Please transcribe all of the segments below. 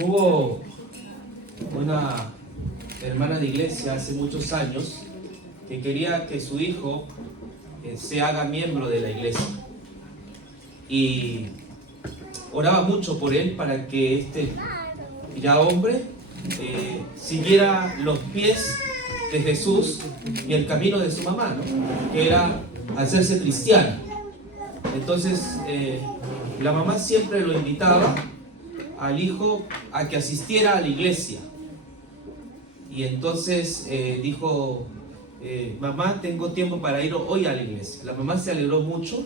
Hubo una hermana de iglesia hace muchos años que quería que su hijo se haga miembro de la iglesia y oraba mucho por él para que este ya hombre siguiera los pies de Jesús y el camino de su mamá, ¿no? Que era hacerse cristiana. Entonces la mamá siempre lo invitaba al hijo a que asistiera a la iglesia. Y entonces dijo, mamá, tengo tiempo para ir hoy a la iglesia. La mamá se alegró mucho,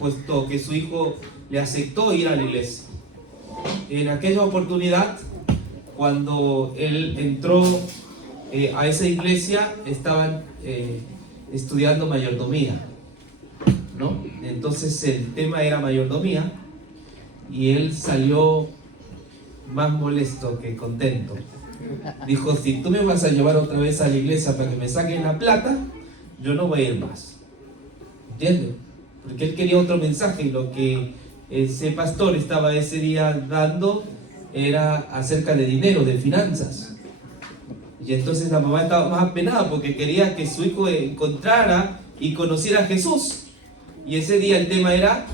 puesto que su hijo le aceptó ir a la iglesia. En aquella oportunidad, cuando él entró a esa iglesia, estaban estudiando mayordomía, ¿no? Entonces el tema era mayordomía y él salió más molesto que contento. Dijo, si tú me vas a llevar otra vez a la iglesia para que me saquen la plata, yo no voy a ir más. ¿Entiendes? Porque él quería otro mensaje y lo que ese pastor estaba ese día dando era acerca de dinero, de finanzas. Y entonces la mamá estaba más apenada porque quería que su hijo encontrara y conociera a Jesús. Y ese día el tema era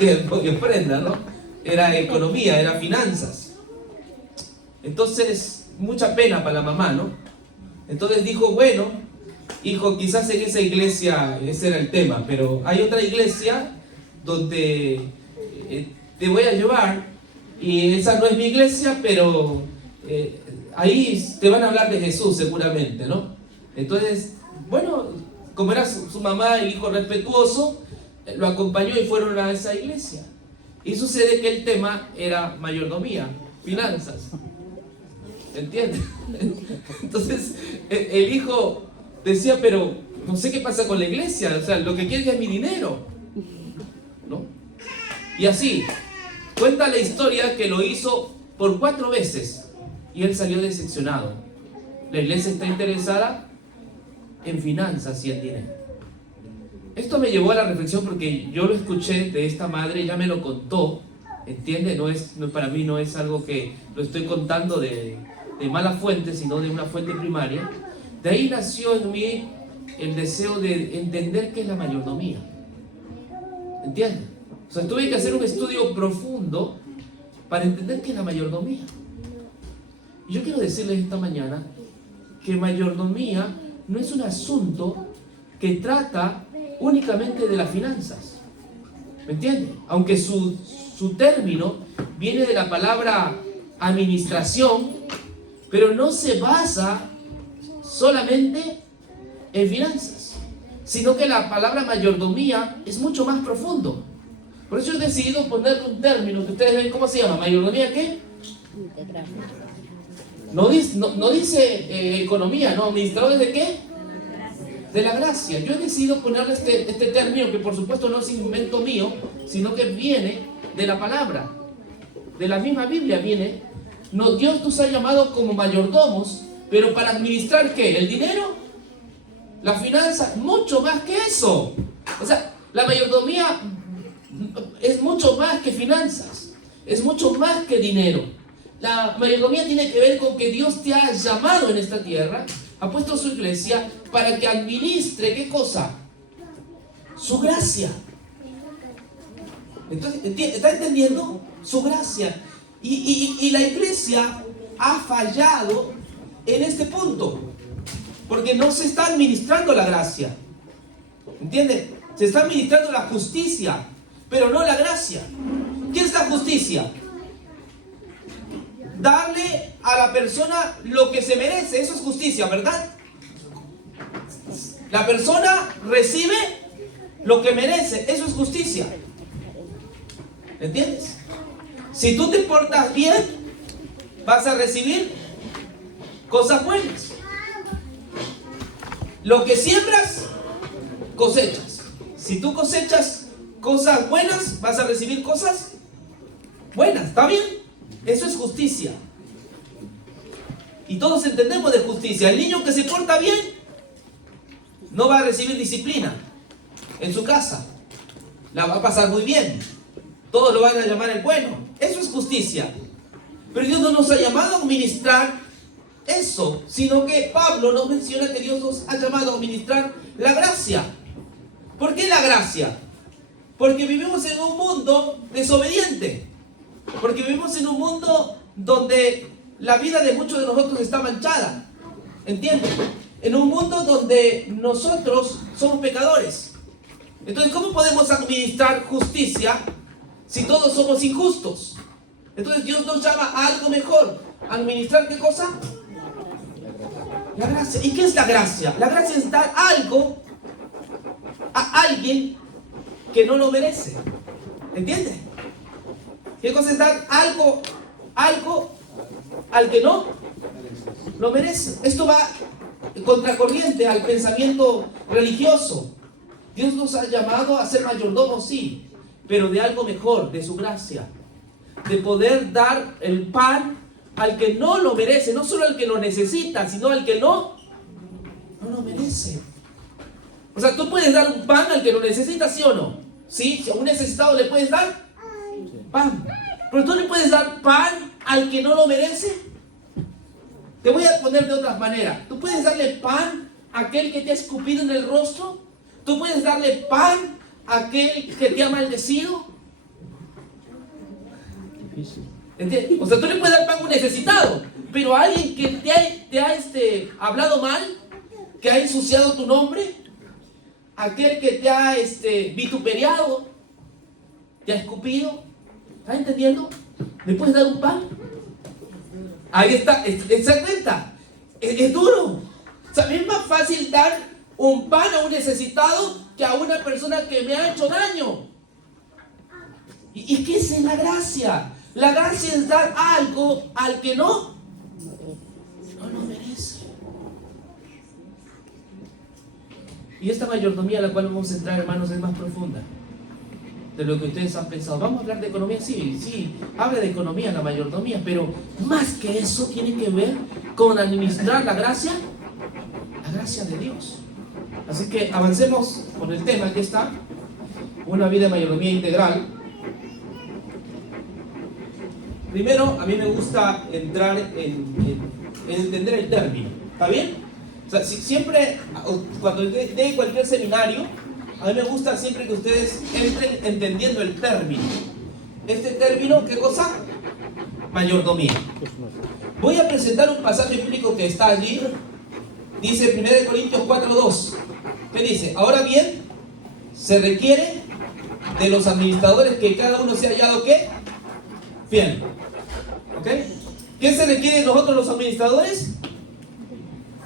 de ofrenda, ¿no? Era economía, era finanzas. Entonces, mucha pena para la mamá, ¿no? Entonces dijo, bueno, hijo, quizás en esa iglesia ese era el tema, pero hay otra iglesia donde te voy a llevar y esa no es mi iglesia, pero ahí te van a hablar de Jesús seguramente, ¿no? Entonces, bueno, como era su mamá, el hijo respetuoso, lo acompañó y fueron a esa iglesia. Y sucede que el tema era mayordomía, finanzas. ¿Entiendes? Entonces el hijo decía, pero no sé qué pasa con la iglesia, o sea, lo que quiere es mi dinero, ¿no? Y así, cuenta la historia que lo hizo por 4 veces y él salió decepcionado. La iglesia está interesada en finanzas y en dinero. Esto me llevó a la reflexión porque yo lo escuché de esta madre, ella me lo contó, ¿entiende? Para mí no es algo que lo estoy contando de mala fuente, sino de una fuente primaria. De ahí nació en mí el deseo de entender qué es la mayordomía. ¿Entiendes? O sea, tuve que hacer un estudio profundo para entender qué es la mayordomía. Y yo quiero decirles esta mañana que mayordomía no es un asunto que trata únicamente de las finanzas. ¿Me entiendes? Aunque su término viene de la palabra administración, pero no se basa solamente en finanzas, sino que la palabra mayordomía es mucho más profundo. Por eso he decidido ponerle un término que ustedes ven, ¿cómo se llama? ¿Mayordomía qué? No dice economía, ¿no? ¿Administradores de qué? De la gracia. Yo he decidido ponerle este término que por supuesto no es invento mío, sino que viene de la palabra. De la misma Biblia viene. No, Dios nos ha llamado como mayordomos, pero para administrar ¿qué? ¿El dinero? ¿La finanza? Mucho más que eso. O sea, la mayordomía es mucho más que finanzas, es mucho más que dinero. La mayordomía tiene que ver con que Dios te ha llamado en esta tierra, ha puesto su iglesia para que administre ¿qué cosa? Su gracia. Entonces, ¿está entendiendo? Su gracia. Y la iglesia ha fallado en este punto, porque no se está administrando la gracia. ¿Entiende? Se está administrando la justicia, pero no la gracia. ¿Qué es la justicia? Darle a la persona lo que se merece. Eso es justicia, ¿verdad? La persona recibe lo que merece. Eso es justicia. ¿Entiendes? Si tú te portas bien, vas a recibir cosas buenas. Lo que siembras, cosechas. Si tú cosechas cosas buenas, vas a recibir cosas buenas. ¿Está bien? Eso es justicia. Y todos entendemos de justicia. El niño que se porta bien no va a recibir disciplina en su casa. La va a pasar muy bien. Todos lo van a llamar el bueno. Eso es justicia. Pero Dios no nos ha llamado a administrar eso, sino que Pablo nos menciona que Dios nos ha llamado a administrar la gracia. ¿Por qué la gracia? Porque vivimos en un mundo desobediente. Porque vivimos en un mundo donde la vida de muchos de nosotros está manchada. ¿Entienden? En un mundo donde nosotros somos pecadores. Entonces, ¿cómo podemos administrar justicia si todos somos injustos? Entonces Dios nos llama a algo mejor. ¿Administrar qué cosa? La gracia. ¿Y qué es la gracia? La gracia es dar algo a alguien que no lo merece. ¿Entiendes? ¿Qué cosa es dar algo al que no lo merece? Esto va contracorriente al pensamiento religioso. Dios nos ha llamado a ser mayordomos, sí, pero de algo mejor, de su gracia. De poder dar el pan al que no lo merece, no solo al que lo necesita, sino al que no lo merece. O sea, tú puedes dar un pan al que lo necesita, ¿sí o no? ¿Sí? Si a un necesitado le puedes dar pan. Pero tú le puedes dar pan al que no lo merece. Te voy a poner de otras maneras. Tú puedes darle pan a aquel que te ha escupido en el rostro. Tú puedes darle pan a aquel que te ha maldecido. ¿Entiendes? O sea, tú le puedes dar pan a un necesitado, pero a alguien que te ha hablado mal, que ha ensuciado tu nombre, aquel que te ha vituperiado, te ha escupido, ¿estás entendiendo? ¿Le puedes dar un pan? Ahí está, ¿se da cuenta? Es duro. O sea, es más fácil dar un pan a un necesitado que a una persona que me ha hecho daño. ¿Y qué es la gracia? La gracia es dar algo al que no lo merece. Y esta mayordomía a la cual vamos a entrar, hermanos, es más profunda de lo que ustedes han pensado. ¿Vamos a hablar de economía? Sí, habla de economía, la mayordomía, pero más que eso tiene que ver con administrar la gracia de Dios. Así que avancemos con el tema que está, una vida de mayordomía integral. Primero, a mí me gusta entrar en entender el término. ¿Está bien? O sea, siempre, cuando dé cualquier seminario, a mí me gusta siempre que ustedes entren entendiendo el término. Este término, ¿qué cosa? Mayordomía. Voy a presentar un pasaje bíblico que está allí. Dice 1 Corintios 4:2. ¿Qué dice? Ahora bien, se requiere de los administradores que cada uno sea hallado, ¿qué? Fiel. ¿Ok? ¿Qué se requiere de nosotros los administradores?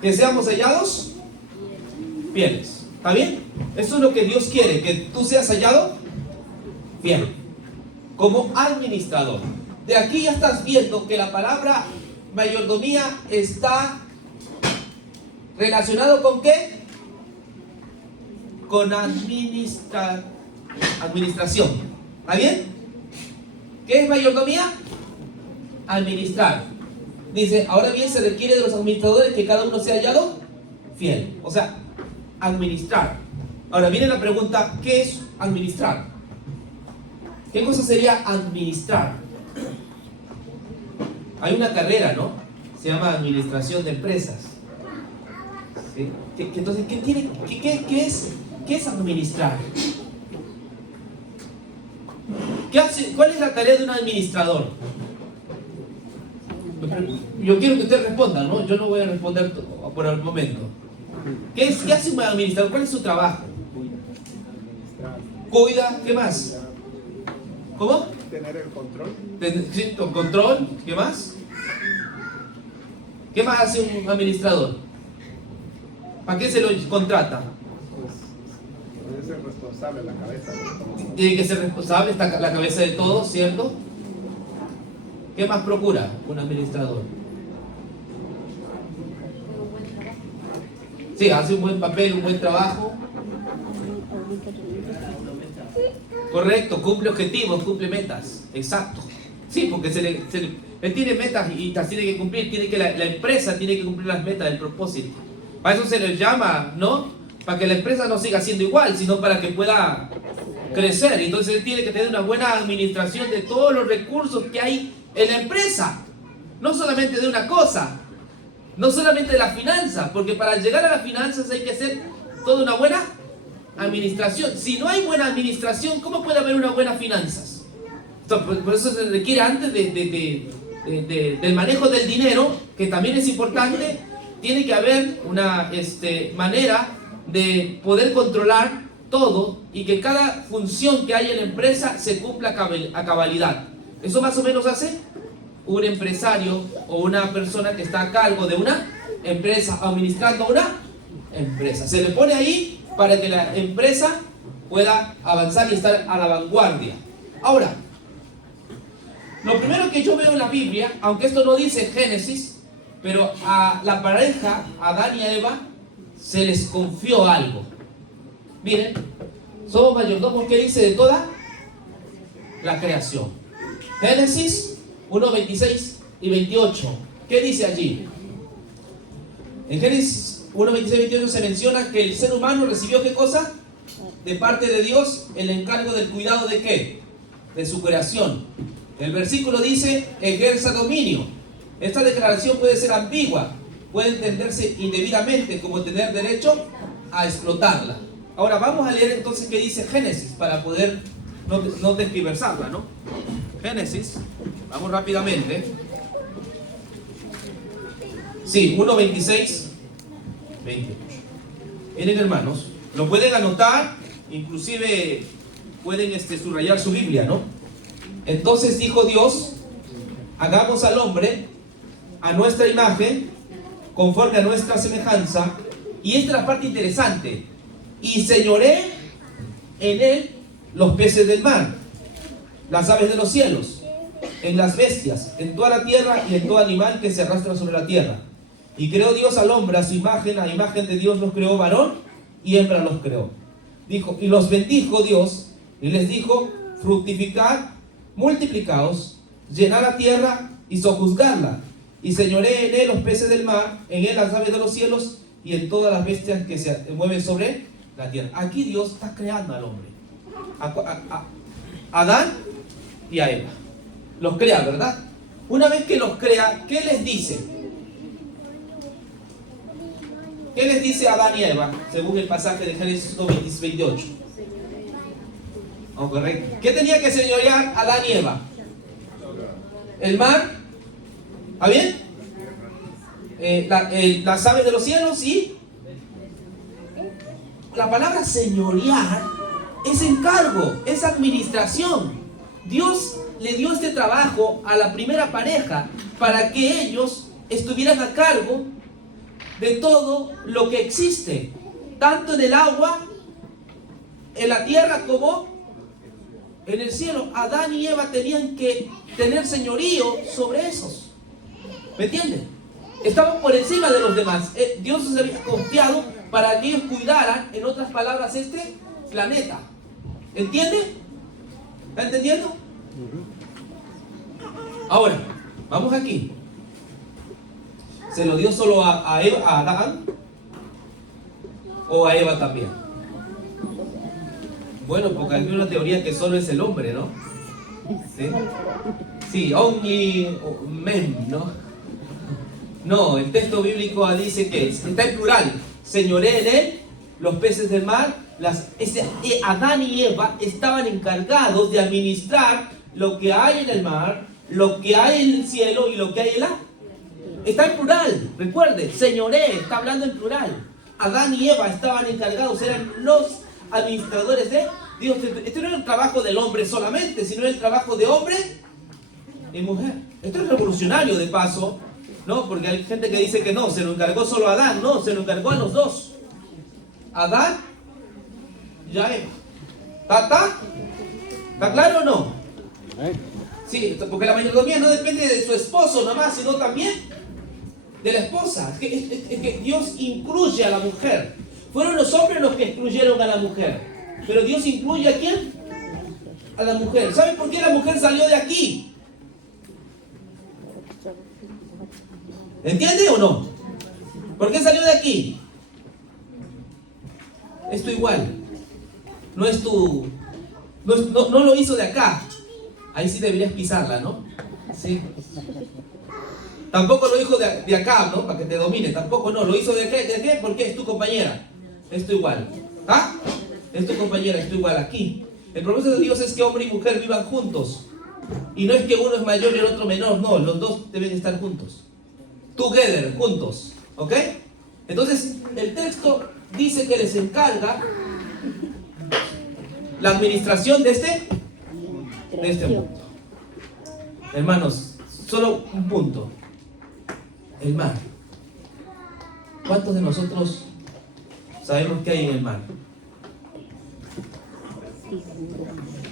Que seamos hallados fieles. ¿Está bien? Eso es lo que Dios quiere, que tú seas hallado fiel como administrador. De aquí ya estás viendo que la palabra mayordomía está relacionado con ¿qué? Con administración. ¿Está bien? ¿Qué es mayordomía? Administrar. Dice, ahora bien se requiere de los administradores que cada uno sea hallado fiel. O sea, administrar. Ahora viene la pregunta, ¿qué es administrar? ¿Qué cosa sería administrar? Hay una carrera, ¿no? Se llama administración de empresas. ¿Sí? Entonces, ¿qué es administrar? ¿Cuál es la tarea de un administrador? Yo quiero que usted responda, ¿no? Yo no voy a responder por el momento. ¿Qué hace un administrador? ¿Cuál es su trabajo? Cuida, ¿qué más? ¿Cómo? Tener el control. Sí, con control, ¿qué más? ¿Qué más hace un administrador? ¿Para qué se lo contrata? Pues debe ser responsable la cabeza. Tiene que ser responsable, está la cabeza de todo, ¿cierto? ¿Qué más procura un administrador? Sí, hace un buen papel, un buen trabajo. Correcto, cumple objetivos, cumple metas. Exacto. Sí, porque él tiene metas y las tiene que cumplir. La empresa tiene que cumplir las metas del propósito. Para eso se les llama, ¿no? Para que la empresa no siga siendo igual, sino para que pueda crecer. Entonces él tiene que tener una buena administración de todos los recursos que hay en la empresa. no solamente de una cosa, no solamente de la finanza, porque para llegar a las finanzas hay que hacer toda una buena administración. Si no hay buena administración, ¿cómo puede haber una buena finanzas? Entonces, por eso se requiere antes del manejo del dinero, que también es importante, tiene que haber una manera de poder controlar todo y que cada función que hay en la empresa se cumpla a cabalidad. Eso más o menos hace un empresario o una persona que está a cargo de una empresa, administrando una empresa. Se le pone ahí para que la empresa pueda avanzar y estar a la vanguardia. Ahora, lo primero que yo veo en la Biblia, aunque esto no dice Génesis, pero a la pareja, a Adán y a Eva, se les confió algo. Miren, somos mayordomos, ¿qué dice de toda la creación? Génesis 1, 26 y 28. ¿Qué dice allí? En Génesis 1, 26 y 28 se menciona que el ser humano recibió ¿qué cosa? De parte de Dios el encargo del cuidado ¿de qué? De su creación. El versículo dice, ejerza dominio. Esta declaración puede ser ambigua, puede entenderse indebidamente como tener derecho a explotarla. Ahora vamos a leer entonces qué dice Génesis para poder no desquiversarla, ¿no? Génesis, vamos rápidamente. Sí, 1, 26, 28. Miren, hermanos, lo pueden anotar, inclusive pueden subrayar su Biblia, ¿no? Entonces dijo Dios, hagamos al hombre a nuestra imagen, conforme a nuestra semejanza. Y esta es la parte interesante. Y señoré en él los peces del mar, las aves de los cielos, en las bestias, en toda la tierra y en todo animal que se arrastra sobre la tierra. Y creó Dios al hombre a su imagen, a imagen de Dios los creó, varón y hembra los creó. Dijo, y los bendijo Dios y les dijo, fructificad, multiplicaos, llenad la tierra y sojuzgadla, y señoré en él los peces del mar, en él las aves de los cielos y en todas las bestias que se mueven sobre la tierra. Aquí Dios está creando al hombre, a Adán y a Eva. Los crea, ¿verdad? Una vez que los crea, ¿qué les dice? ¿Qué les dice a Adán y a Eva? Según el pasaje de Génesis 1, 28. Oh, correcto. ¿Qué tenía que señorear Adán y Eva? El mar. ¿Está bien? Las aves de los cielos y la palabra señorear es encargo, es administración. Dios le dio este trabajo a la primera pareja para que ellos estuvieran a cargo de todo lo que existe, tanto en el agua, en la tierra como en el cielo. Adán y Eva tenían que tener señorío sobre esos. ¿Me entienden? Estaban por encima de los demás. Dios les había confiado para que ellos cuidaran, en otras palabras, este planeta. ¿Entiende? ¿Está entendiendo? Ahora, vamos aquí. ¿Se lo dio solo a Adán? ¿O a Eva también? Bueno, porque hay una teoría que solo es el hombre, ¿no? ¿Sí? Sí, only men, ¿no? No, el texto bíblico dice que está en plural. Señoré en él los peces del mar. Adán y Eva estaban encargados de administrar lo que hay en el mar, lo que hay en el cielo y lo que hay en la... Está en plural, recuerde, señoré, está hablando en plural. Adán y Eva estaban encargados, eran los administradores de Dios. Este no era el trabajo del hombre solamente, sino el trabajo de hombre y mujer. Esto es revolucionario de paso, ¿no? Porque hay gente que dice que no, se lo encargó solo a Adán. No, se lo encargó a los dos. Adán y a Eva. ¿Está claro o no? Sí, porque la mayordomía no depende de su esposo nomás, sino también de la esposa. Es que Dios incluye a la mujer. Fueron los hombres los que excluyeron a la mujer. Pero Dios incluye ¿a quién? A la mujer. ¿Saben por qué la mujer salió de aquí? ¿Entiende o no? ¿Por qué salió de aquí? Esto igual. No es tu... No lo hizo de acá. Ahí sí deberías pisarla, ¿no? Sí. Tampoco lo dijo de acá, ¿no? Para que te domine. Tampoco no. Lo hizo de qué? Porque es tu compañera. Es tu igual. ¿Ah? Es tu compañera, es tu igual aquí. El propósito de Dios es que hombre y mujer vivan juntos. Y no es que uno es mayor y el otro menor. No, los dos deben estar juntos. Together, juntos. ¿Ok? Entonces, el texto dice que les encarga la administración de este mundo. Hermanos, solo un punto. El mar. ¿Cuántos de nosotros sabemos qué hay en el mar?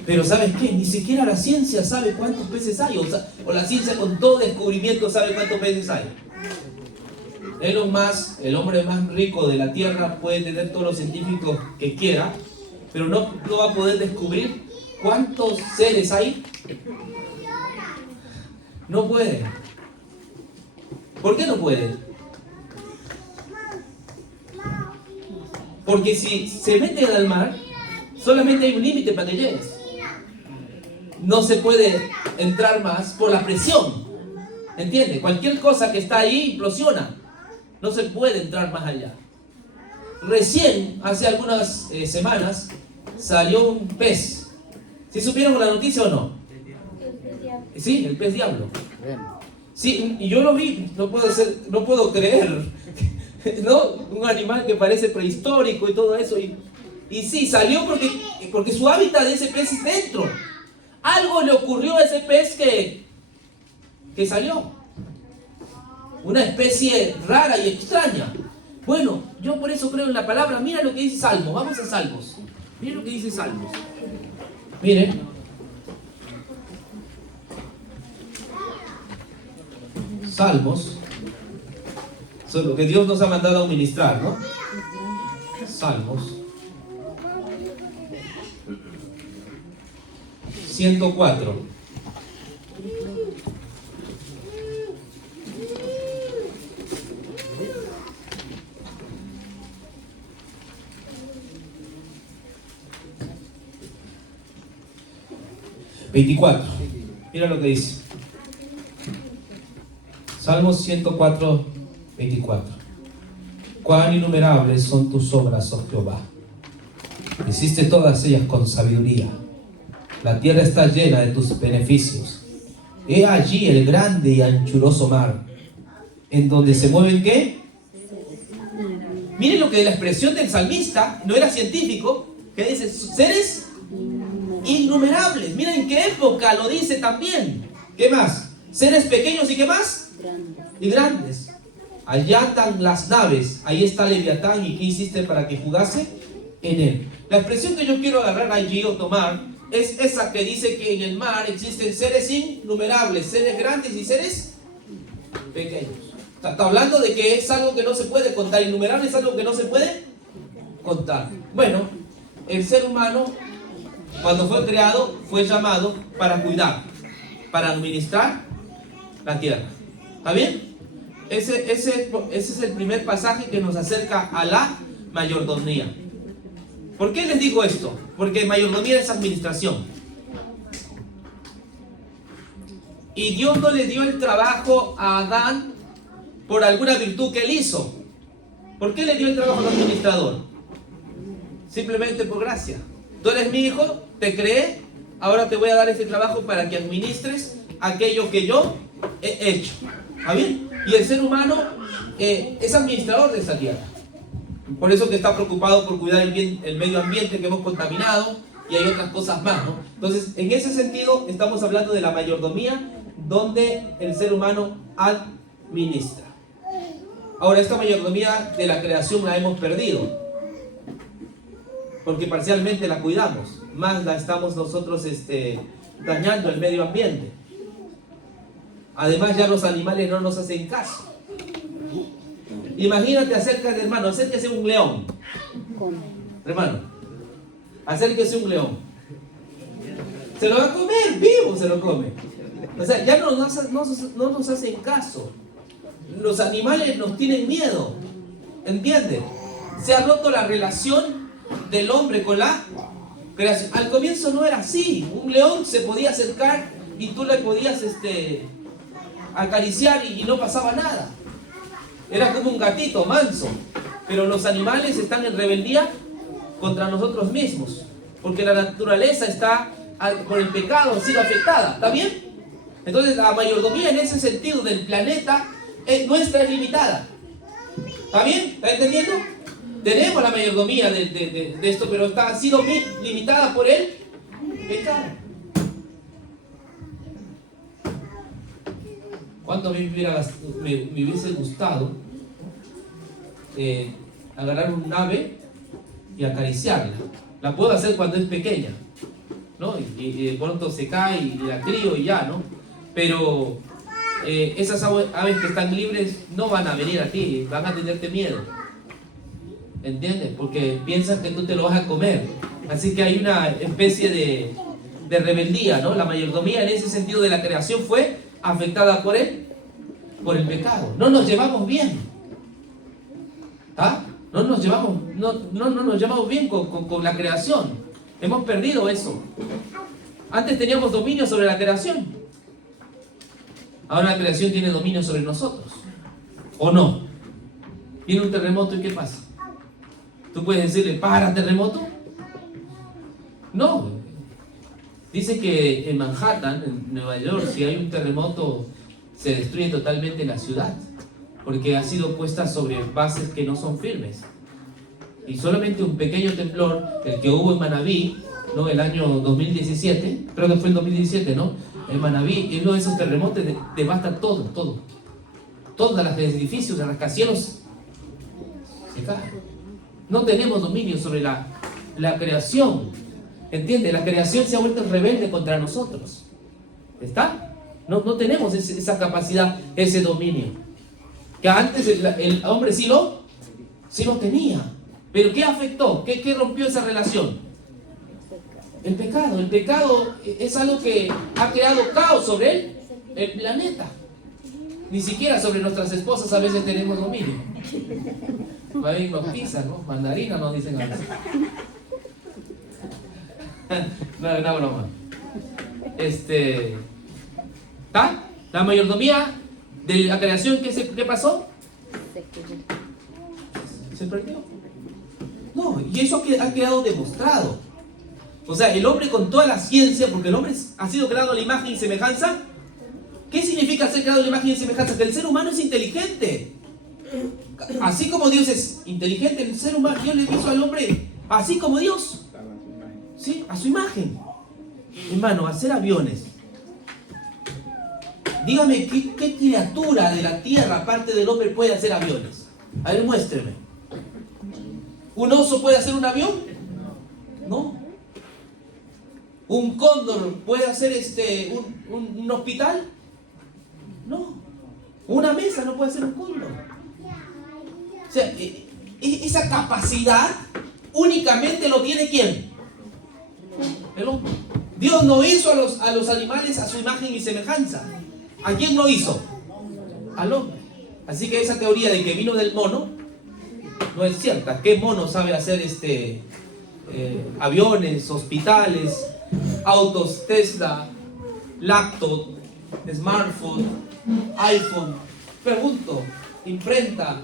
Pero ¿sabes qué? Ni siquiera la ciencia sabe cuántos peces hay. O la ciencia con todo descubrimiento sabe cuántos peces hay. El hombre más rico de la tierra puede tener todos los científicos que quiera, pero no va a poder descubrir cuántos seres hay. No puede. ¿Por qué no puede? Porque si se meten al mar, solamente hay un límite para que llegues. No se puede entrar más por la presión. ¿Entiende? Cualquier cosa que está ahí implosiona. No se puede entrar más allá. Recién, hace algunas semanas, salió un pez. ¿Sí supieron la noticia o no? Sí, el pez diablo. Sí, y yo lo vi, no puedo creer. ¿No? Un animal que parece prehistórico y todo eso. Y sí, salió porque su hábitat de ese pez es dentro. Algo le ocurrió a ese pez que salió. Una especie rara y extraña. Bueno, yo por eso creo en la palabra. Mira lo que dice Salmos. Vamos a Salmos. Mira lo que dice Salmos. Miren. Salmos. Eso es lo que Dios nos ha mandado a ministrar, ¿no? Salmos 104. Mira lo que dice. Salmos 104, 24. Cuán innumerables son tus obras, oh Jehová. Hiciste todas ellas con sabiduría. La tierra está llena de tus beneficios. He allí el grande y anchuroso mar, en donde se mueven ¿qué? Miren lo que la expresión del salmista, no era científico, que dice seres innumerables. Miren en qué época lo dice también. ¿Qué más? Seres pequeños y ¿qué más? Y grandes. Allá están las naves. Ahí está Leviatán. ¿Y qué hiciste para que jugase en él? La expresión que yo quiero agarrar allí o tomar es esa que dice que en el mar existen seres innumerables, seres grandes y seres pequeños. Está hablando de que es algo que no se puede contar. Innumerable es algo que no se puede contar. Bueno, el ser humano, cuando fue creado, fue llamado para cuidar, para administrar la tierra. ¿Está bien? Ese es el primer pasaje que nos acerca a la mayordomía. ¿Por qué les digo esto? Porque mayordomía es administración. Y Dios no le dio el trabajo a Adán por alguna virtud que él hizo. ¿Por qué le dio el trabajo al administrador? Simplemente por gracia. Tú eres mi hijo, te creé, ahora te voy a dar este trabajo para que administres aquello que yo he hecho. ¿Está bien? Y el ser humano es administrador de esta tierra. Por eso que está preocupado por cuidar el medio ambiente que hemos contaminado y hay otras cosas más, ¿no? Entonces, en ese sentido, estamos hablando de la mayordomía, donde el ser humano administra. Ahora, esta mayordomía de la creación la hemos perdido, porque parcialmente la cuidamos, más la estamos nosotros dañando el medio ambiente. Además, ya los animales no nos hacen caso. Imagínate, acércate, hermano, acérquese un león. Hermano, acérquese un león. Se lo va a comer, vivo se lo come. O sea, ya no nos hacen caso. Los animales nos tienen miedo. ¿Entiendes? Se ha roto la relación del hombre con la creación. Al comienzo no era así. Un león se podía acercar y tú le podías acariciar y no pasaba nada. Era como un gatito manso. Pero los animales están en rebeldía contra nosotros mismos, porque la naturaleza está, por el pecado, ha sido afectada. ¿Está bien? Entonces la mayordomía en ese sentido del planeta nuestra es limitada. ¿Está bien? ¿Está entendiendo? Tenemos la mayordomía de esto, pero ha sido limitada por el pecado. ¿Cuánto a mí me hubiese gustado agarrar un ave y acariciarla? La puedo hacer cuando es pequeña, ¿no? Y de pronto se cae y la crío y ya, ¿no? Pero esas aves que están libres no van a venir a ti, van a tenerte miedo, ¿entiendes? Porque piensan que tú te lo vas a comer. Así que hay una especie de rebeldía, ¿no? La mayordomía en ese sentido de la creación fue afectada por el pecado. No nos llevamos bien, ¿ah? No nos llevamos bien con la creación. Hemos perdido eso. Antes teníamos dominio sobre la creación. Ahora la creación tiene dominio sobre nosotros. ¿O no? Viene un terremoto y ¿qué pasa? ¿Tú puedes decirle, para, terremoto? No. Dice que en Manhattan, en Nueva York, si hay un terremoto, se destruye totalmente la ciudad, porque ha sido puesta sobre bases que no son firmes. Y solamente un pequeño temblor, el que hubo en Manabí, ¿no? El año 2017, creo que fue el 2017, ¿no? En Manabí, uno de esos terremotos devasta todo. Todos los edificios, los rascacielos se caen. No tenemos dominio sobre la creación. ¿Entiende? La creación se ha vuelto rebelde contra nosotros. ¿Está? No tenemos esa capacidad, ese dominio. Que antes el hombre sí lo tenía. ¿Pero qué afectó? ¿Qué rompió esa relación? El pecado. El pecado es algo que ha creado caos sobre el planeta. Ni siquiera sobre nuestras esposas a veces tenemos dominio. Nos pisan, ¿no? Mandarina nos dicen a veces. No, una broma. ¿Está? La mayordomía de la creación, ¿qué pasó? ¿Se perdió? No, y eso ha quedado demostrado. O sea, el hombre con toda la ciencia, porque el hombre ha sido creado a la imagen y semejanza. ¿Qué significa ser creado a la imagen y semejanza? Que el ser humano es inteligente. Así como Dios es inteligente, el ser humano, Dios le hizo al hombre así como Dios. Sí, a su imagen. Hermano, hacer aviones. Dígame, ¿qué criatura de la tierra, aparte del hombre, puede hacer aviones? A ver, muéstreme. ¿Un oso puede hacer un avión? No. ¿Un cóndor puede hacer un hospital? No. ¿Una mesa no puede hacer un cóndor? O sea, esa capacidad únicamente lo tiene ¿quién? El hombre. Dios no hizo a los animales a su imagen y semejanza. ¿A quién lo hizo? Al hombre. Así que esa teoría de que vino del mono no es cierta. ¿Qué mono sabe hacer aviones, hospitales, autos, Tesla, laptop, smartphone, iPhone? Pregunto, imprenta,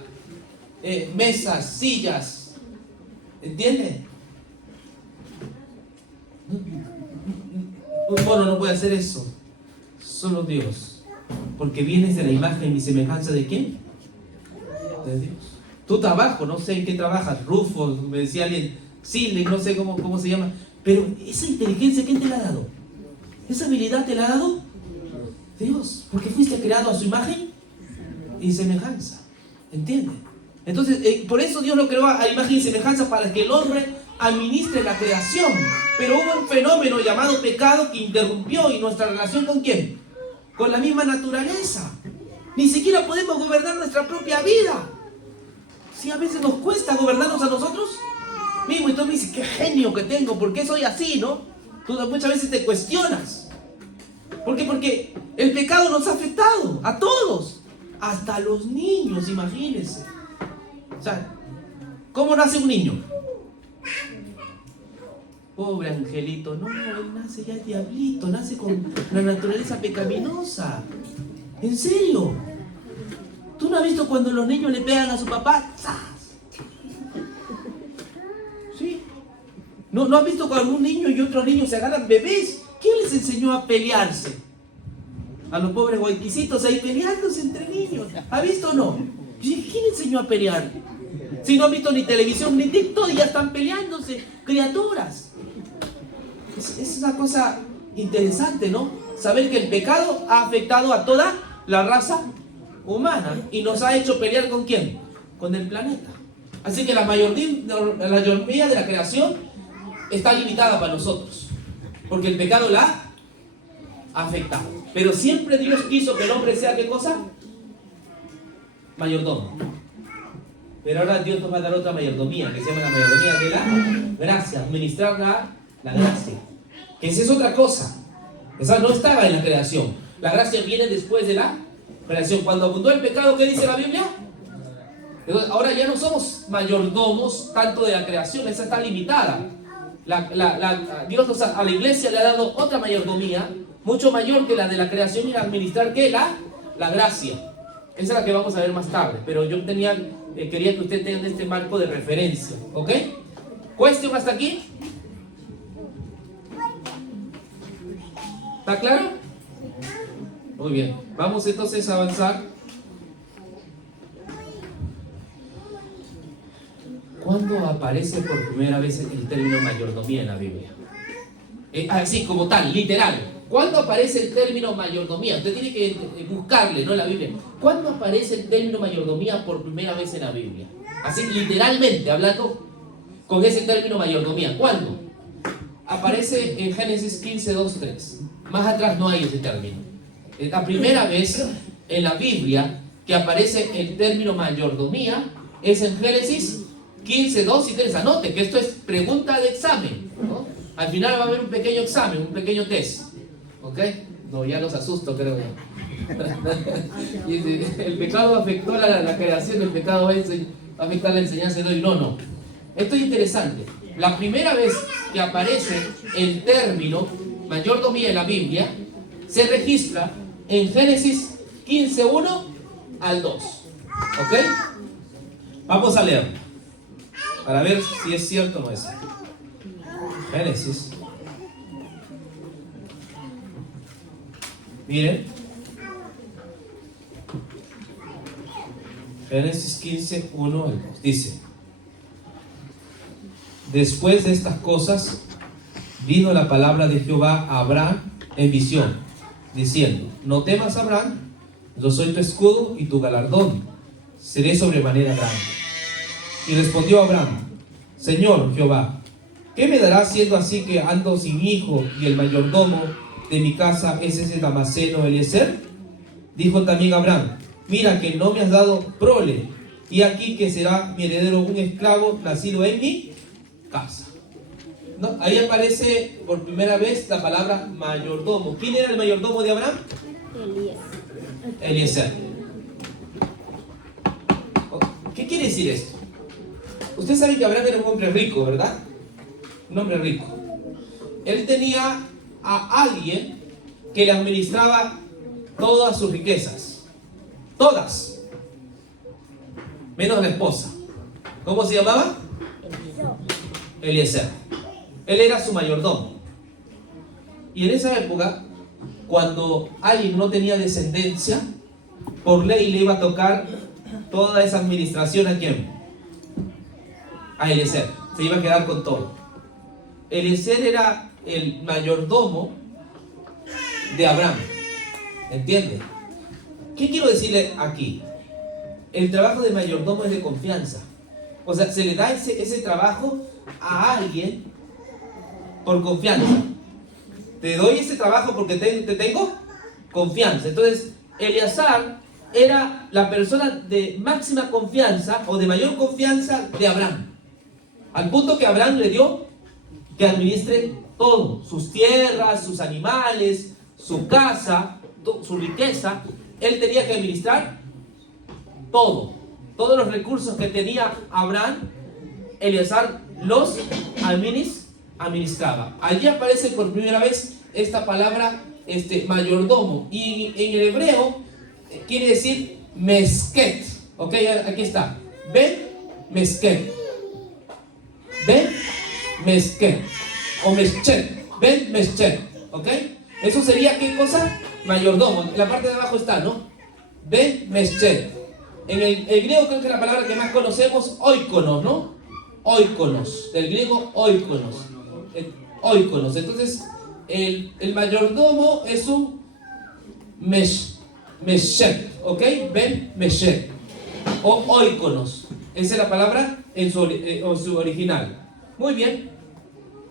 mesas, sillas. ¿Entiende? Un mono no puede hacer eso. Solo Dios. Porque vienes de la imagen y semejanza ¿de quién? De Dios. Tu trabajo, no sé en qué trabajas, Rufo, me decía alguien, Silly, no sé cómo se llama. Pero esa inteligencia, ¿quién te la ha dado? ¿Esa habilidad te la ha dado? Dios. Porque fuiste creado a su imagen y semejanza. ¿Entiendes? Entonces, por eso Dios lo creó a imagen y semejanza, para que el hombre administre la creación. Pero hubo un fenómeno llamado pecado que interrumpió, y nuestra relación ¿con quién? Con la misma naturaleza. Ni siquiera podemos gobernar nuestra propia vida. Si a veces nos cuesta gobernarnos a nosotros mismos, y tú me dices, qué genio que tengo, ¿por qué soy así, no? Tú muchas veces te cuestionas. ¿Por qué? Porque el pecado nos ha afectado a todos, hasta a los niños, imagínense. O sea, ¿cómo nace un niño? Pobre angelito, no, él nace ya diablito, nace con la naturaleza pecaminosa. ¿En serio? ¿Tú no has visto cuando los niños le pegan a su papá? ¡Zas! ¿Sí? ¿No has visto cuando un niño y otro niño se agarran bebés? ¿Quién les enseñó a pelearse? A los pobres guayquisitos ahí peleándose entre niños. ¿Ha visto o no? ¿Quién enseñó a pelear? Si no han visto ni televisión ni TikTok, ya están peleándose, criaturas. Es una cosa interesante, ¿no? Saber que el pecado ha afectado a toda la raza humana y nos ha hecho pelear ¿con quién? Con el planeta. Así que la mayoría de la creación está limitada para nosotros, porque el pecado la ha afectado. Pero siempre Dios quiso que el hombre sea, ¿qué cosa? Mayordomo. Pero ahora Dios nos va a dar otra mayordomía, que se llama la mayordomía de la gracia, administrar la gracia. Que esa es otra cosa. Esa no estaba en la creación. La gracia viene después de la creación. Cuando abundó el pecado, ¿qué dice la Biblia? Entonces, ahora ya no somos mayordomos tanto de la creación, esa está limitada. Dios a la iglesia le ha dado otra mayordomía, mucho mayor que la de la creación, y administrar ¿qué? La gracia. Esa es la que vamos a ver más tarde, pero yo quería que usted tenga este marco de referencia, ¿ok? ¿Cuestión hasta aquí? ¿Está claro? Muy bien, vamos entonces a avanzar. ¿Cuándo aparece por primera vez el término mayordomía en la Biblia? Así como tal, literal. ¿Cuándo aparece el término mayordomía? Usted tiene que buscarle, ¿no? En la Biblia. ¿Cuándo aparece el término mayordomía por primera vez en la Biblia? Así, literalmente, hablando con ese término mayordomía. ¿Cuándo? Aparece en Génesis 15, 2, 3. Más atrás no hay ese término. Es la primera vez en la Biblia que aparece el término mayordomía es en Génesis 15, 2 y 3. Anote que esto es pregunta de examen, ¿no? Al final va a haber un pequeño examen, un pequeño test. ¿Ok? No, ya los asusto, creo. Y el pecado afectó la creación, el pecado va a afectar la enseñanza de hoy. No. Esto es interesante. La primera vez que aparece el término mayordomía en la Biblia se registra en Génesis 15, 1 al 2. ¿Ok? Vamos a leer para ver si es cierto o no es. Génesis. Miren. Génesis 15, 1 al 2. Dice: después de estas cosas, vino la palabra de Jehová a Abraham en visión, diciendo: no temas, Abraham, yo soy tu escudo y tu galardón seré sobremanera grande. Y respondió Abraham: Señor Jehová, ¿qué me darás siendo así que ando sin hijo y el mayordomo de mi casa es ese Damaseno Eliezer? Dijo también Abraham: mira que no me has dado prole, y aquí que será mi heredero un esclavo nacido en mi casa. ¿No? Ahí aparece por primera vez la palabra mayordomo. ¿Quién era el mayordomo de Abraham? Eliezer. ¿Qué quiere decir esto? Usted sabe que Abraham era un hombre rico, ¿verdad? Un hombre rico. Él tenía a alguien que le administraba todas sus riquezas. Todas. Menos la esposa. ¿Cómo se llamaba? Eliezer. Él era su mayordomo. Y en esa época, cuando alguien no tenía descendencia, por ley le iba a tocar toda esa administración ¿a quién? A Eliezer. Se iba a quedar con todo. Eliezer era el mayordomo de Abraham. ¿Entiende? ¿Qué quiero decirle aquí? El trabajo de mayordomo es de confianza. O sea, se le da ese trabajo a alguien por confianza. Te doy ese trabajo porque te tengo confianza. Entonces, Eleazar era la persona de máxima confianza o de mayor confianza de Abraham. Al punto que Abraham le dio que administre todo, sus tierras, sus animales, su casa, su riqueza. Él tenía que administrar todo. Todos los recursos que tenía Abraham, Eleazar los administraba. administraba. Allí aparece por primera vez esta palabra mayordomo, y en el hebreo quiere decir mesquet. Ok, aquí está. Ben mesquet. Ben mesquet. O meschet. Ben meschet. Ok, eso sería ¿qué cosa? Mayordomo. En la parte de abajo está, ¿no? Ben meschet. En el griego creo que la palabra que más conocemos, oikonos, ¿no? Oikonos, del griego oikonos. Oikonos. Entonces, el mayordomo es un meshet, ¿ok? Ben meshet. O oikonos. Esa es la palabra en su original. Muy bien.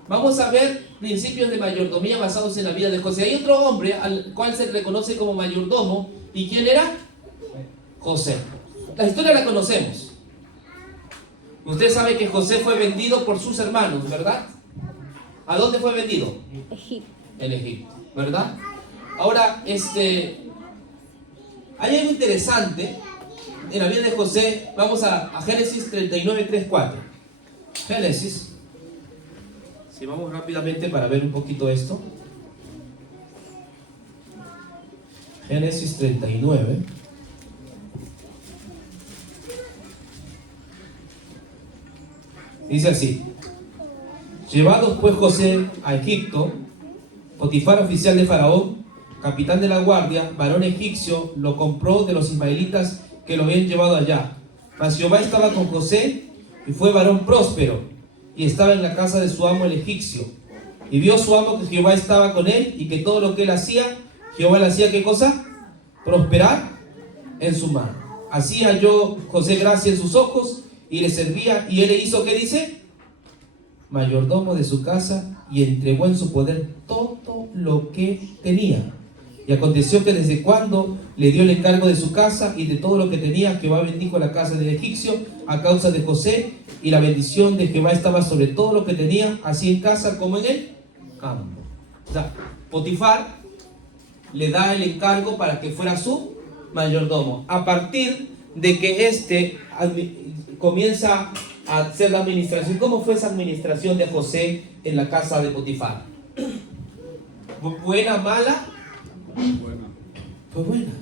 Vamos a ver principios de mayordomía basados en la vida de José. Hay otro hombre al cual se reconoce como mayordomo. ¿Y quién era? José. La historia la conocemos. Usted sabe que José fue vendido por sus hermanos, ¿verdad? ¿A dónde fue vendido? Egipto. En Egipto, ¿verdad? Ahora, hay algo interesante en la vida de José. Vamos a Génesis 39, 3, 4. Génesis. Si vamos rápidamente para ver un poquito esto. Génesis 39. Dice así: llevados pues José a Egipto, Potifar, oficial de Faraón, capitán de la guardia, varón egipcio, lo compró de los ismaelitas que lo habían llevado allá. Mas Jehová estaba con José, y fue varón próspero, y estaba en la casa de su amo el egipcio. Y vio su amo que Jehová estaba con él, y que todo lo que él hacía, Jehová le hacía, ¿qué cosa? Prosperar en su mano. Así halló José gracia en sus ojos, y le servía, y él le hizo, ¿qué dice? Mayordomo de su casa, y entregó en su poder todo lo que tenía. Y aconteció que desde cuando le dio el encargo de su casa y de todo lo que tenía, Jehová bendijo la casa del egipcio a causa de José, y la bendición de Jehová estaba sobre todo lo que tenía, así en casa como en el campo. O sea, Potifar le da el encargo para que fuera su mayordomo. A partir de que comienza a hacer la administración. ¿Cómo fue esa administración de José en la casa de Potifar? ¿Buena, mala? Buena. Fue buena.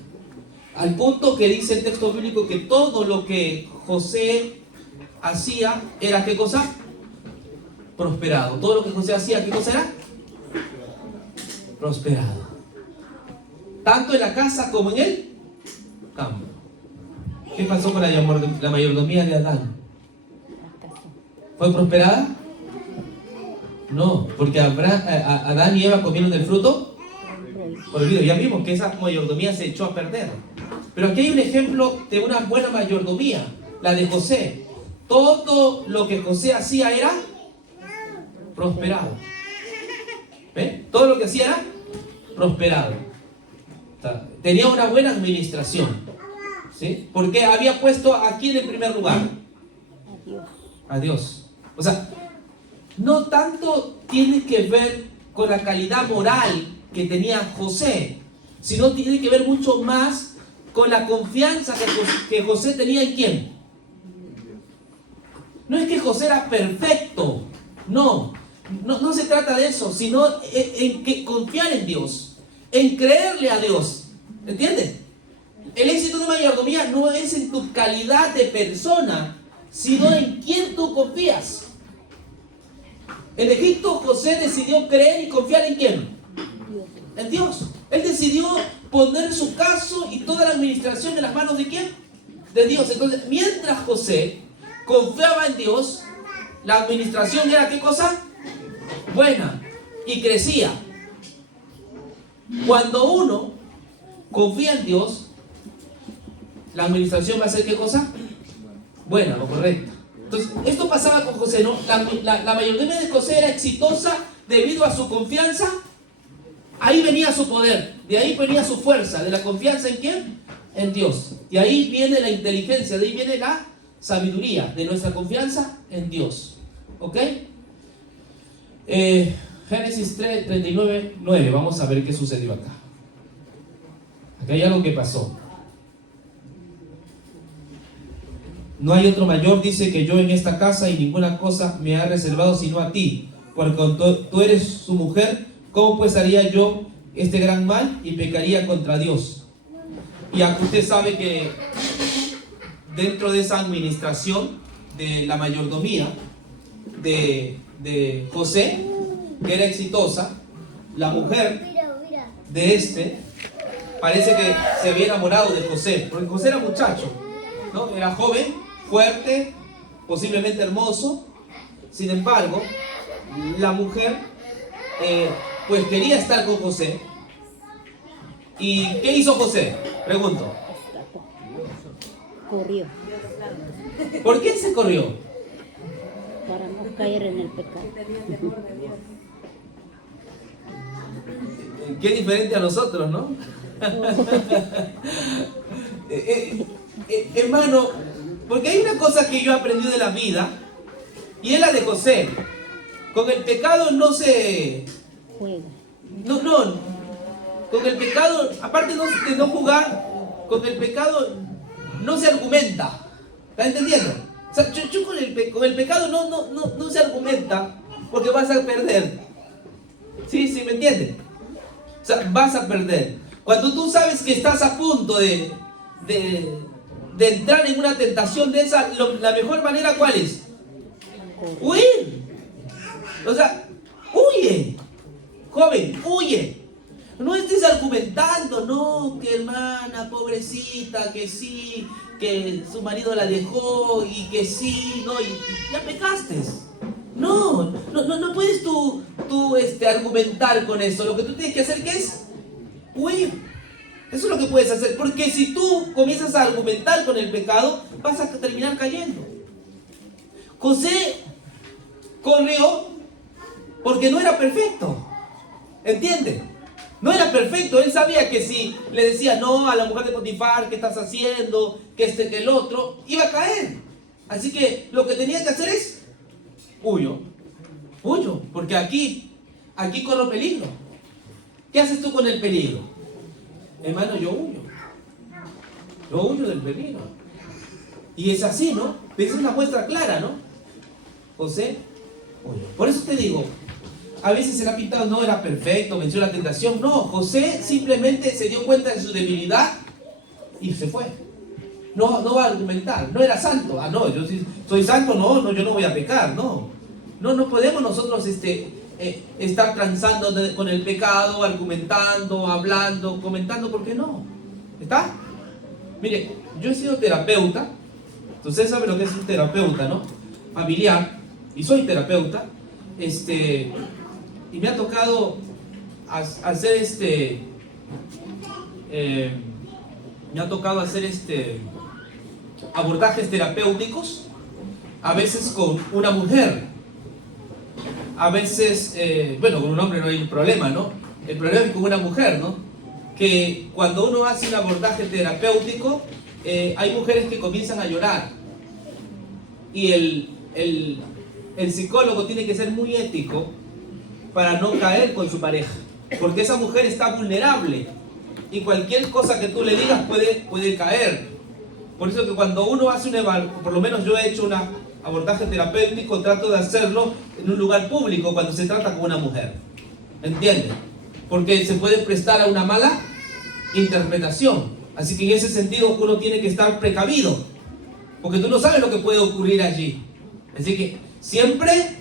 Al punto que dice el texto bíblico que todo lo que José hacía era, ¿qué cosa? Prosperado. Todo lo que José hacía, ¿qué cosa era? Prosperado. Tanto en la casa como en el campo. ¿Qué pasó con la mayordomía de Adán? ¿Fue prosperada? No, porque Adán y Eva comieron del fruto prohibido. Ya vimos que esa mayordomía se echó a perder. Pero aquí hay un ejemplo de una buena mayordomía, la de José. Todo lo que José hacía era prosperado. ¿Ven? Todo lo que hacía era prosperado. Tenía una buena administración. ¿Sí? Porque había puesto a quién en primer lugar. A Dios. O sea, no tanto tiene que ver con la calidad moral que tenía José, sino tiene que ver mucho más con la confianza que José tenía en quién. No es que José era perfecto, no se trata de eso, sino en que confiar en Dios, en creerle a Dios, ¿entiendes? El éxito de mayordomía no es en tu calidad de persona, sino en quién tú confías. En Egipto José decidió creer y confiar en quién. En Dios. Él decidió poner su caso y toda la administración en las manos de quién. De Dios. Entonces, mientras José confiaba en Dios, la administración era ¿qué cosa? Buena. Y crecía. Cuando uno confía en Dios, la administración va a ser ¿qué cosa? Buena o correcta. Entonces, esto pasaba con José, ¿no? La mayordomía de José era exitosa debido a su confianza. Ahí venía su poder, de ahí venía su fuerza, de la confianza en ¿quién? En Dios. Y ahí viene la inteligencia, de ahí viene la sabiduría, de nuestra confianza en Dios. ¿Ok? Génesis 3, 39, 9. Vamos a ver qué sucedió acá. Acá hay algo que pasó. No hay otro mayor, dice, que yo en esta casa, y ninguna cosa me ha reservado sino a ti, porque tú eres su mujer, ¿cómo pues haría yo este gran mal y pecaría contra Dios? Y aunque usted sabe que dentro de esa administración de la mayordomía de José, que era exitosa, la mujer de parece que se había enamorado de José, porque José era muchacho, ¿no? Era joven, fuerte, posiblemente hermoso. Sin embargo, la mujer pues quería estar con José. ¿Y qué hizo José? Pregunto. Corrió ¿Por qué se corrió? para no caer en el pecado. Qué diferente a nosotros, ¿no? Hermano, porque hay una cosa que yo he aprendido de la vida, y es la de José. Con el pecado no se... Juega. No, con el pecado, aparte de no jugar, con el pecado no se argumenta. ¿Está entendiendo? O sea, yo con el pecado no se argumenta, porque vas a perder. ¿Sí me entienden? O sea, vas a perder. Cuando tú sabes que estás a punto de entrar en una tentación de esa, la mejor manera, ¿cuál es? Huir. O sea, huye. Joven, huye. No estés argumentando, no, que hermana, pobrecita, que sí, que su marido la dejó y que sí, no, y ya pecaste. No puedes tú argumentar con eso. Lo que tú tienes que hacer, ¿qué es? Huir. Eso es lo que puedes hacer, porque si tú comienzas a argumentar con el pecado, vas a terminar cayendo. José corrió porque no era perfecto. ¿Entiende? No era perfecto. Él sabía que si le decía no a la mujer de Potifar, ¿qué estás haciendo? Que que el otro, iba a caer. Así que lo que tenía que hacer es huyo, porque aquí corro peligro. ¿Qué haces tú con el peligro? Hermano, yo huyo del peligro. Y es así, ¿no? Esa es una muestra clara, ¿no? José huyó. Por eso te digo, a veces se le ha pintado, no era perfecto, venció la tentación. No, José simplemente se dio cuenta de su debilidad y se fue. No va a argumentar, no era santo. Ah, no, yo sí soy santo, no, yo no voy a pecar, no. No podemos nosotros estar transando con el pecado, argumentando, hablando, comentando, ¿por qué no? ¿Está? Mire, yo he sido terapeuta, entonces sabe lo que es un terapeuta, ¿no? Familiar, y soy terapeuta, y me ha tocado hacer abordajes terapéuticos, a veces con una mujer, a veces, con un hombre no hay problema, ¿no? El problema es con una mujer, ¿no? Que cuando uno hace un abordaje terapéutico, hay mujeres que comienzan a llorar, y el psicólogo tiene que ser muy ético para no caer con su pareja, porque esa mujer está vulnerable y cualquier cosa que tú le digas puede caer. Por eso que cuando uno hace por lo menos yo he hecho un abordaje terapéutico, trato de hacerlo en un lugar público cuando se trata con una mujer. ¿Entiendes? Porque se puede prestar a una mala interpretación. Así que en ese sentido uno tiene que estar precavido, porque tú no sabes lo que puede ocurrir allí. Así que siempre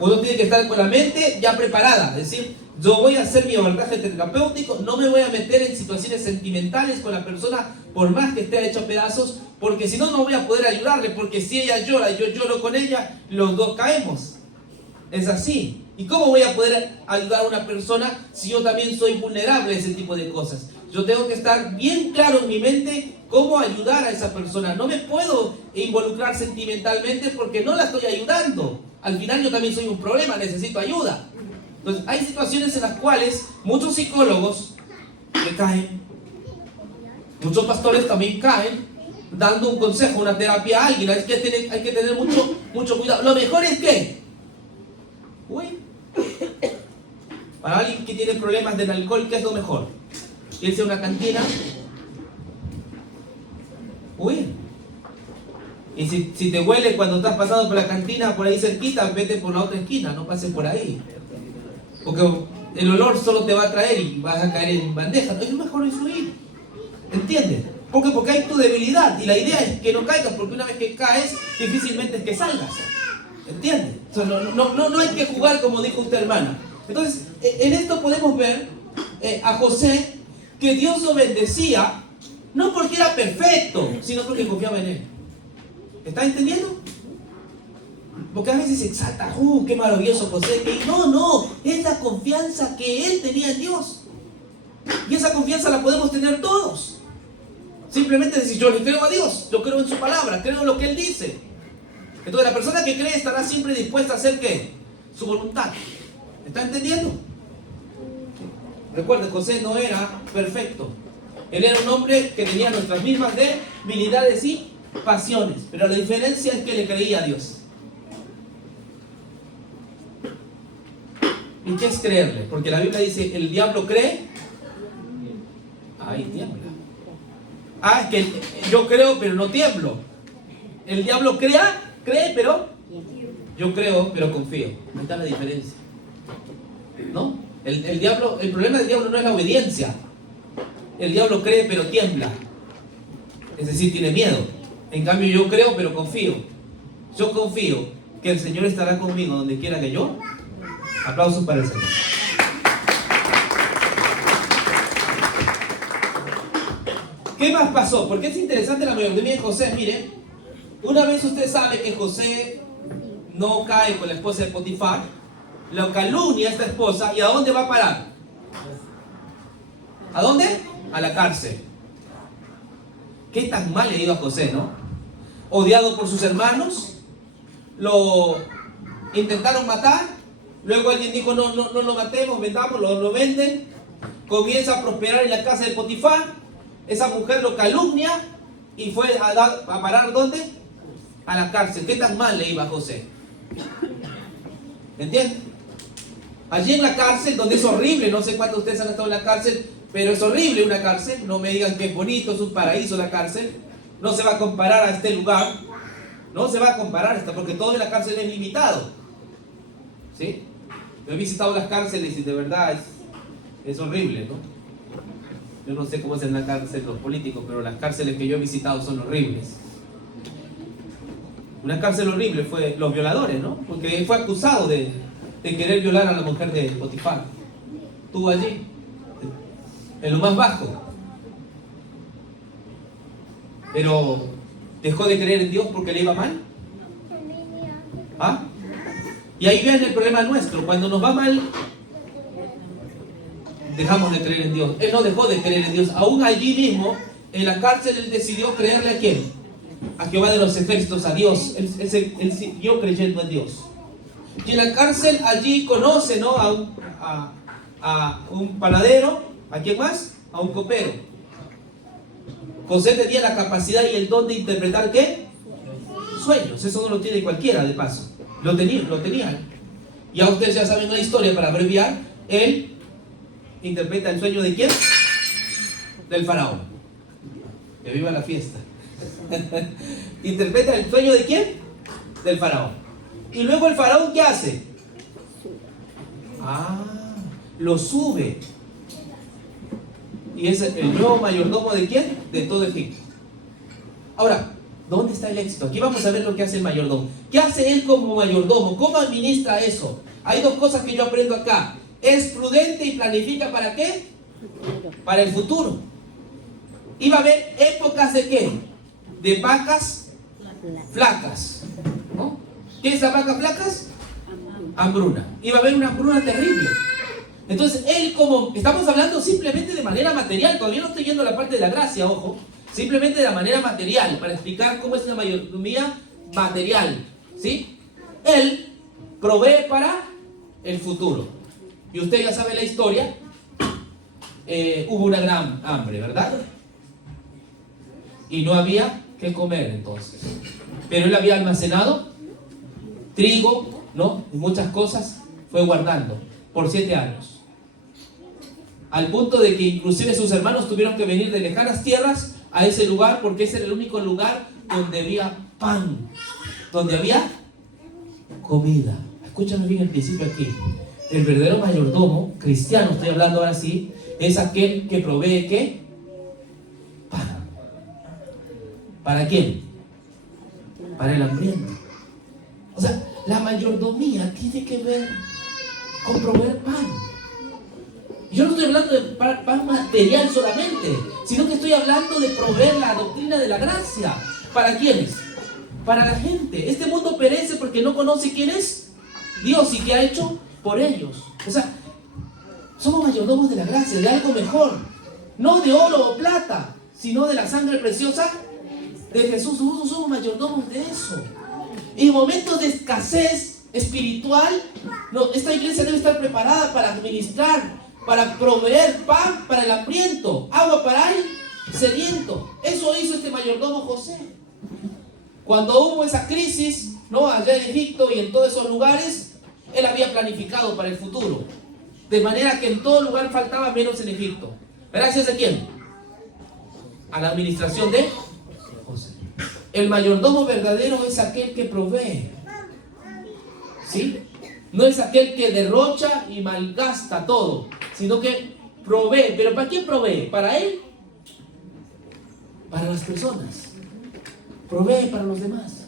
uno tiene que estar con la mente ya preparada. Es decir, yo voy a hacer mi abordaje terapéutico, no me voy a meter en situaciones sentimentales con la persona, por más que esté hecho pedazos, porque si no, no voy a poder ayudarle, porque si ella llora y yo lloro con ella, los dos caemos. Es así. ¿Y cómo voy a poder ayudar a una persona si yo también soy vulnerable a ese tipo de cosas? Yo tengo que estar bien claro en mi mente cómo ayudar a esa persona. No me puedo involucrar sentimentalmente porque no la estoy ayudando. Al final yo también soy un problema, necesito ayuda. Entonces hay situaciones en las cuales muchos psicólogos me caen, muchos pastores también caen, dando un consejo, una terapia a alguien. Hay que tener mucho cuidado. Lo mejor es que para alguien que tiene problemas del alcohol, ¿qué es lo mejor? Irse a una cantina, Y si te huele cuando estás pasando por la cantina por ahí cerquita, vete por la otra esquina, no pases por ahí. Porque el olor solo te va a traer y vas a caer en bandeja. Es mejor influir. ¿Entiendes? ¿Por qué? Porque hay tu debilidad y la idea es que no caigas, porque una vez que caes, difícilmente es que salgas. ¿Entiendes? O sea, no hay que jugar como dijo usted, hermana. Entonces, en esto podemos ver a José que Dios lo bendecía, no porque era perfecto, sino porque confiaba en él. ¿Está entendiendo? Porque a veces se exalta, qué maravilloso José. No, es la confianza que él tenía en Dios. Y esa confianza la podemos tener todos. Simplemente decir, yo le creo a Dios, yo creo en su palabra, creo en lo que él dice. Entonces la persona que cree estará siempre dispuesta a hacer ¿qué? Su voluntad. ¿Está entendiendo? Recuerden, José no era perfecto. Él era un hombre que tenía nuestras mismas debilidades y pasiones. Pero la diferencia es que le creía a Dios. ¿Y qué es creerle? Porque la Biblia dice, el diablo cree. Ahí tiembla. Es que yo creo pero no tiemblo. El diablo cree pero yo creo pero confío. Ahí está la diferencia. ¿No? El problema del diablo no es la obediencia. El diablo cree pero tiembla. Es decir, tiene miedo. En cambio yo creo pero confío. Yo confío que el Señor estará conmigo donde quiera que yo. Aplausos para el Señor. ¿Qué más pasó? Porque es interesante la mayordomía de José. Mire, una vez usted sabe que José no cae con la esposa de Potifar, lo calumnia a esta esposa, ¿y a dónde va a parar? ¿A dónde? A la cárcel. ¿Qué tan mal le ha ido a José, no? Odiado por sus hermanos, lo intentaron matar, luego alguien dijo, no lo matemos, vendamos, lo venden, comienza a prosperar en la casa de Potifar. Esa mujer lo calumnia y fue a parar ¿dónde? A la cárcel. ¿Qué tan mal le iba a José? ¿Entienden? Allí en la cárcel, donde es horrible, no sé cuántos de ustedes han estado en la cárcel, pero es horrible una cárcel. No me digan que es bonito, es un paraíso la cárcel. No se va a comparar a este lugar. No se va a comparar porque todo en la cárcel es limitado. ¿Sí? Yo he visitado las cárceles y de verdad es horrible, ¿no? Yo no sé cómo es en la cárcel los políticos, pero las cárceles que yo he visitado son horribles. Una cárcel horrible fue los violadores, ¿no? Porque él fue acusado de querer violar a la mujer de Potifar. Estuvo allí, en lo más bajo. Pero dejó de creer en Dios porque le iba mal. ¿Ah? Y ahí viene el problema nuestro. Cuando nos va mal, dejamos de creer en Dios. Él no dejó de creer en Dios. Aún allí mismo, en la cárcel, él decidió creerle a quién. A Jehová de los ejércitos, a Dios. Él siguió creyendo en Dios. Y en la cárcel allí conoce, ¿no? A un panadero. ¿A quién más? A un copero. José tenía la capacidad y el don de interpretar ¿qué? Sueños. Eso no lo tiene cualquiera, de paso. Lo tenía. Ya ustedes ya saben la historia, para abreviar. Él interpreta el sueño de ¿quién? Del faraón. Que viva la fiesta. Interpreta el sueño de ¿quién? Del faraón. Y luego el faraón ¿qué hace? Lo sube. Y es el nuevo mayordomo ¿de quién? De todo Egipto. Ahora, ¿dónde está el éxito? Aquí vamos a ver lo que hace el mayordomo. ¿Qué hace él como mayordomo? ¿Cómo administra eso? Hay dos cosas que yo aprendo acá. Es prudente y planifica ¿para qué? Para el futuro. Iba a haber épocas de ¿qué? De vacas flacas, ¿no? ¿Qué es la vaca flacas? Hambruna. Iba a haber una hambruna terrible. Entonces él, como estamos hablando simplemente de manera material, todavía no estoy yendo a la parte de la gracia, ojo, simplemente de la manera material, para explicar cómo es una mayordomía material, ¿sí? Él provee para el futuro. Y usted ya sabe la historia. Hubo una gran hambre, ¿verdad? Y no había que comer entonces. Pero él había almacenado trigo, ¿no? Y muchas cosas fue guardando por 7 años. Al punto de que inclusive sus hermanos tuvieron que venir de lejanas tierras a ese lugar, porque ese era el único lugar donde había pan, donde había comida. Escúchame bien el principio aquí. El verdadero mayordomo, cristiano, estoy hablando ahora sí, es aquel que provee ¿qué? Pan. ¿Para quién? Para el hambriento. O sea, la mayordomía tiene que ver con proveer pan. Yo no estoy hablando de pan material solamente, sino que estoy hablando de proveer la doctrina de la gracia. ¿Para quiénes? Para la gente. Este mundo perece porque no conoce quién es Dios y qué ha hecho por ellos. O sea, somos mayordomos de la gracia, de algo mejor. No de oro o plata, sino de la sangre preciosa de Jesús. Nosotros somos mayordomos de eso. En momentos de escasez espiritual, no, esta iglesia debe estar preparada para administrar, para proveer pan para el hambriento, agua para el sediento. Eso hizo este mayordomo José. Cuando hubo esa crisis, ¿no?, allá en Egipto y en todos esos lugares, él había planificado para el futuro. De manera que en todo lugar faltaba menos en Egipto. ¿Gracias a quién? A la administración de José. El mayordomo verdadero es aquel que provee. ¿Sí? No es aquel que derrocha y malgasta todo, sino que provee. ¿Pero para quién provee? ¿Para él? Para las personas. Provee para los demás.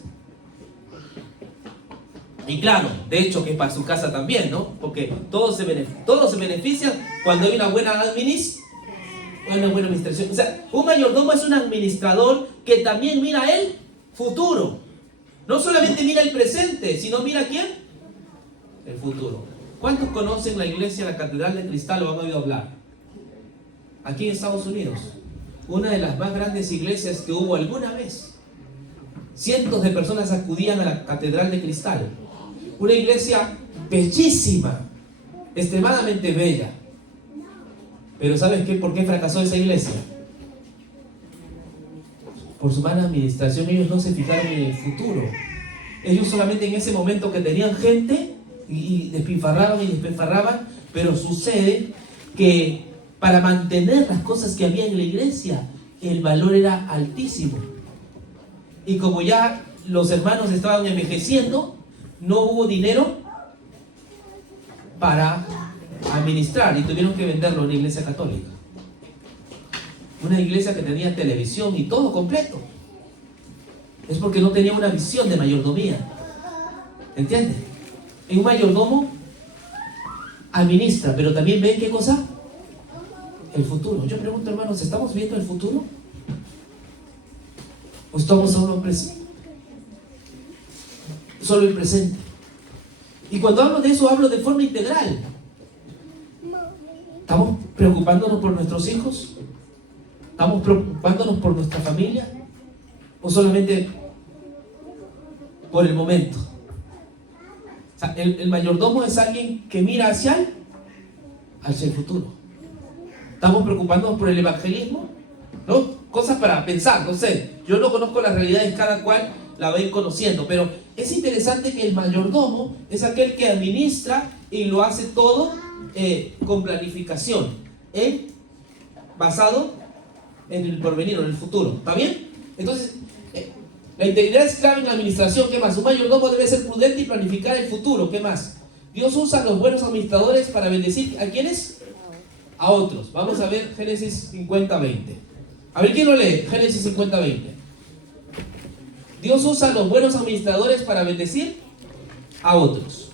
Y claro, de hecho que para su casa también, ¿no? Porque todos se benefician cuando hay una buena administración. O sea, un mayordomo es un administrador que también mira el futuro. No solamente mira el presente, sino mira ¿quién? El futuro. ¿Cuántos conocen la iglesia, la Catedral de Cristal, o han oído hablar? Aquí en Estados Unidos. Una de las más grandes iglesias que hubo alguna vez. Cientos de personas acudían a la Catedral de Cristal. Una iglesia bellísima, extremadamente bella. Pero ¿sabes qué? ¿Por qué fracasó esa iglesia? Por su mala administración. Ellos no se fijaron en el futuro. Ellos solamente en ese momento que tenían gente y despilfarraban, pero sucede que para mantener las cosas que había en la iglesia, el valor era altísimo. Y como ya los hermanos estaban envejeciendo, no hubo dinero para administrar y tuvieron que venderlo a una iglesia católica. Una iglesia que tenía televisión y todo completo. Es porque no tenía una visión de mayordomía. ¿Entiendes? Un mayordomo administra, pero también ve ¿qué cosa? El futuro. Yo pregunto, hermanos, ¿estamos viendo el futuro? ¿O estamos solo el presente? Y cuando hablo de eso, hablo de forma integral. ¿Estamos preocupándonos por nuestros hijos? ¿Estamos preocupándonos por nuestra familia? ¿O solamente por el momento? O sea, el mayordomo es alguien que mira hacia el futuro. ¿Estamos preocupándonos por el evangelismo? ¿No? Cosas para pensar, no sé. Yo no conozco las realidades, cada cual la va a ir conociendo, pero es interesante que el mayordomo es aquel que administra y lo hace todo con planificación, basado en el porvenir, en el futuro. ¿Está bien? Entonces, la integridad es clave en la administración. ¿Qué más? Un mayordomo debe ser prudente y planificar el futuro. ¿Qué más? Dios usa a los buenos administradores para bendecir ¿a quiénes? A otros. Vamos a ver Génesis 50:20. A ver quién lo lee. Génesis 50:20. Dios usa a los buenos administradores para bendecir a otros.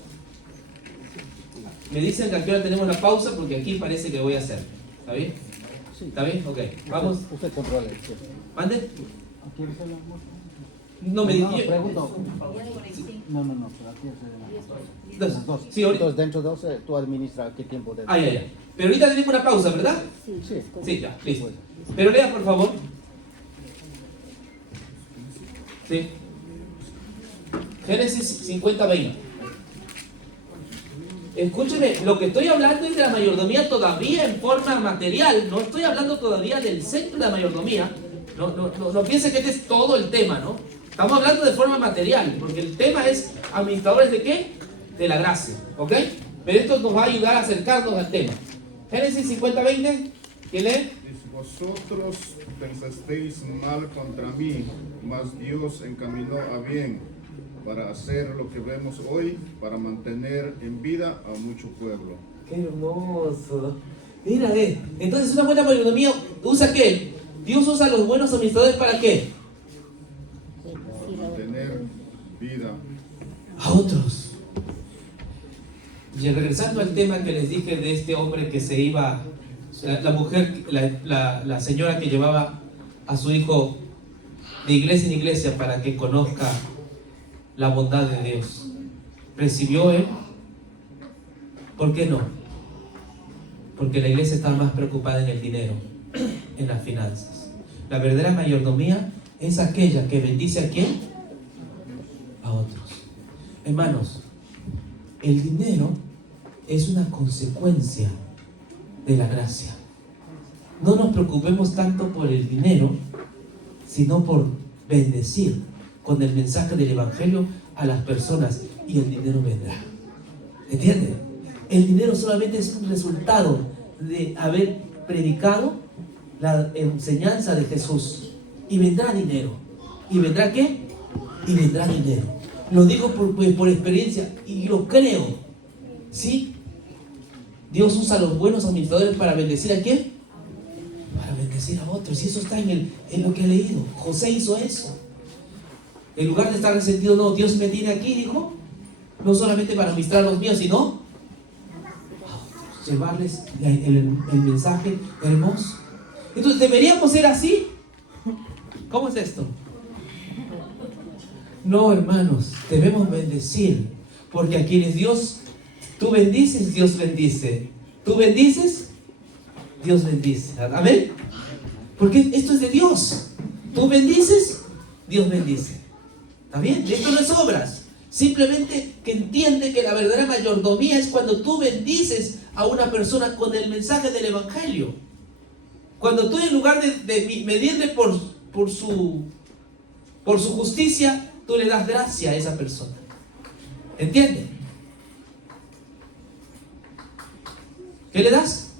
Me dicen que aquí ahora tenemos la pausa porque aquí parece que voy a hacer. ¿Está bien? ¿Está bien? Ok. Vamos. Usted controla. ¿Mande? ¿Quiere ser la voz? No me No, digas. pregunto. No, pero aquí es las dos. Sí, ahorita. Entonces, dentro de 12, tú administras qué tiempo de... Ya. Pero ahorita tenemos una pausa, ¿verdad? Sí, Sí. Sí, ya, listo. Pero lea, por favor. Sí. Génesis 50:20. Escúcheme, lo que estoy hablando es de la mayordomía todavía en forma material. No estoy hablando todavía del centro de la mayordomía. No piense que este es todo el tema, ¿no? Estamos hablando de forma material, porque el tema es administradores de ¿qué? De la gracia, ¿ok? Pero esto nos va a ayudar a acercarnos al tema. Génesis 50:20, ¿quién lee? Vosotros pensasteis mal contra mí, mas Dios encaminó a bien para hacer lo que vemos hoy, para mantener en vida a mucho pueblo. ¡Qué hermoso! Mira, entonces una buena mayordomía usa ¿qué? Dios usa a los buenos administradores ¿para qué? Mantener vida A otros. Y regresando al tema que les dije de este hombre que se iba, la mujer, la señora que llevaba a su hijo de iglesia en iglesia para que conozca la bondad de Dios. ¿Recibió él? ¿Por qué no? Porque la iglesia estaba más preocupada en el dinero, en las finanzas. La verdadera mayordomía es aquella que bendice a ¿quién? A otros. Hermanos, el dinero es una consecuencia de la gracia. No nos preocupemos tanto por el dinero, sino por bendecir con el mensaje del Evangelio a las personas, y el dinero vendrá. ¿Entienden? El dinero solamente es un resultado de haber predicado la enseñanza de Jesús, y vendrá dinero. ¿Y vendrá qué? Y vendrá dinero. Lo digo por experiencia y lo creo. ¿Sí? Dios usa a los buenos administradores para bendecir ¿a quién? Para bendecir a otros. Y eso está en lo que he leído. José hizo eso. En lugar de estar resentido, no, Dios me tiene aquí, dijo, no solamente para administrar a los míos, sino llevarles el mensaje hermoso. Entonces, ¿deberíamos ser así? ¿Cómo es esto? No, hermanos, debemos bendecir, porque a quienes tú bendices, Dios bendice. Tú bendices, Dios bendice. Amén. Porque esto es de Dios. Tú bendices, Dios bendice. ¿Está bien? Esto no es obras. Simplemente que entiende que la verdadera mayordomía es cuando tú bendices a una persona con el mensaje del Evangelio. Cuando tú, en lugar de medirle por su justicia, tú le das gracia a esa persona. ¿Entiendes? ¿Qué le das?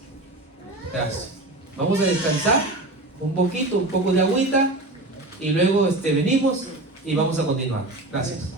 Gracias. Vamos a descansar un poco de agüita, y luego venimos y vamos a continuar. Gracias.